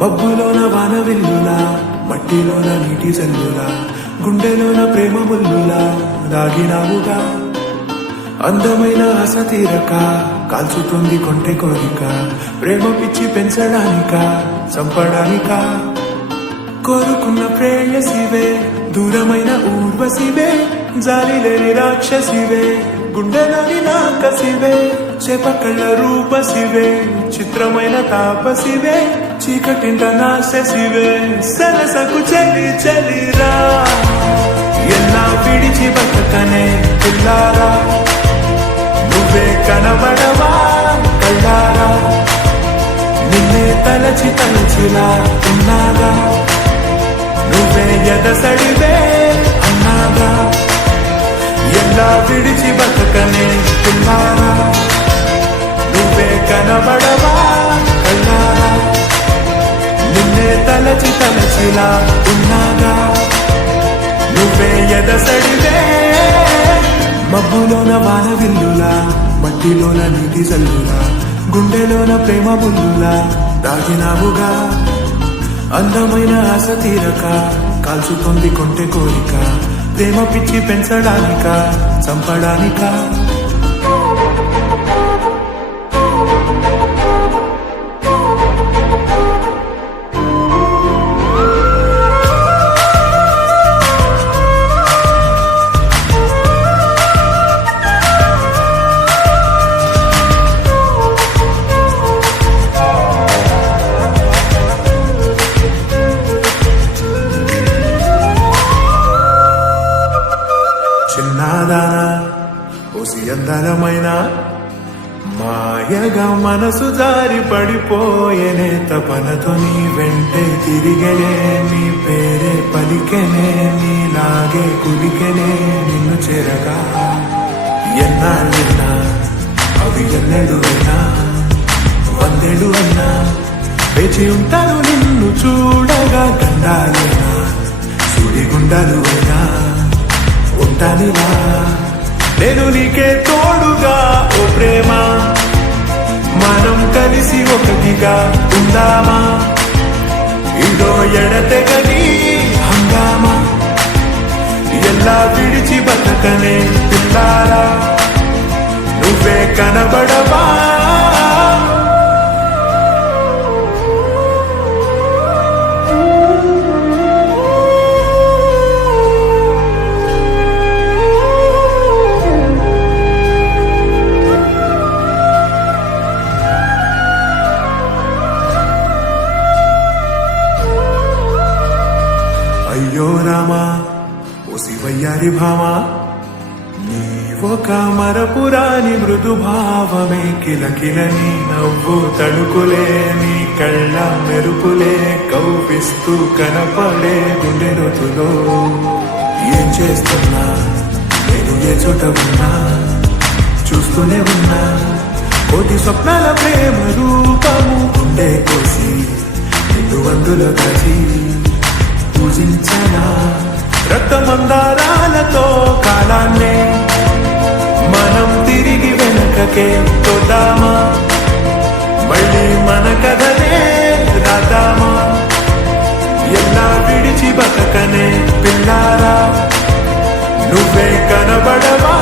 మబ్బులోన వానవిల్లులా, మట్టిలోన నీటి జల్లులా, గుండెలోన ప్రేమ ముల్లులా దాగినావుగా. అందమైన ఆశ తీరక కాల్చుతుంది కొంటె కోరిక, ప్రేమ పిచ్చి పెంచడానిక చంపడానిక. కోరుకున్న ప్రేయసివే, దూరమైన ఊర్వశివే, జాలి లేని రాక్షసివే, గుండెలోని నాకసివే, చేపకళ్ళ రూపసివే, చిత్రమైన తాపసివే, చీకటింట నాశసివే, సరసకు చలి చలిరా. ఎలా విడిచి బతకనే పిల్లారా, నువ్వే కనబడవా కళ్ళారా, నిన్నే తలచి తలచిలా ఉన్నాగా, నువ్వే ఎదసడివే అన్నాగా. ఎలా విడిచి బతకనే పిల్లారా, నువ్వే కనబడవా కళ్ళారా, నిన్నే తలచి తలచిలా ఉన్నాగా, నువ్వే ఎదసడివే. మబ్బులోన వానవిల్లులా, మట్టిలోన నీటి జల్లులా, గుండెలోన ప్రేమ ముల్లులా దాగినావుగా. అందమైన ఆశ తీరక కాల్చుతుంది కొంటె కోరిక, ప్రేమ పిచ్చి పెంచడానిక చంపడానిక. చిన్నదానా ఓసి అందరమైన మాయగా మనసు జారి పడిపోయేనే, తపనతో నీ వెంటే తిరిగనే, నీ పేరే పలికెనే, నీలాగే కులికెనే నిన్ను చేరగా. ఎన్నాళ్ళైనా అవి ఎన్నెడు అయినా, వందేడు అయినా వేచి ఉంటాను నిన్ను చూడగా. గండాలైనా సుడిగుండాలు అయినా ఉంటానిలా, నేను నీకే తోడుగా ఓ ప్రేమ. మనం కలిసి ఒకటిగా ఉందామా, ఇదో ఎడతెగని హంగామా. ఎలా విడిచి బతకనే పిల్లారా, నువ్వే కనబడవా. అయ్యో రామా ఓ శివయ్యారి భామా, నీ ఒక మరపురాని మృదు భావమే, కిలకిలని నవ్వు తడుకులే, నీ కళ్ళ మెరుపులే కవ్విస్తూ కనపడే గుండె రోజులో. ఏం చేస్తున్నా నేను ఏ చోట ఉన్నా, చూస్తూనే ఉన్నా కోటి స్వప్నాల ప్రేమ రూపము. గుండె కోసి నిన్ను వందులో కాచి పూజించనా, రక్తమందారాలతో కాలాన్నే మనం తిరిగి వెనకకే తోద్దామా. మళ్ళీ మన కథనే రాద్దామా, ఎలా విడిచి బతకనే పిల్లారా, నువ్వే కనబడవా.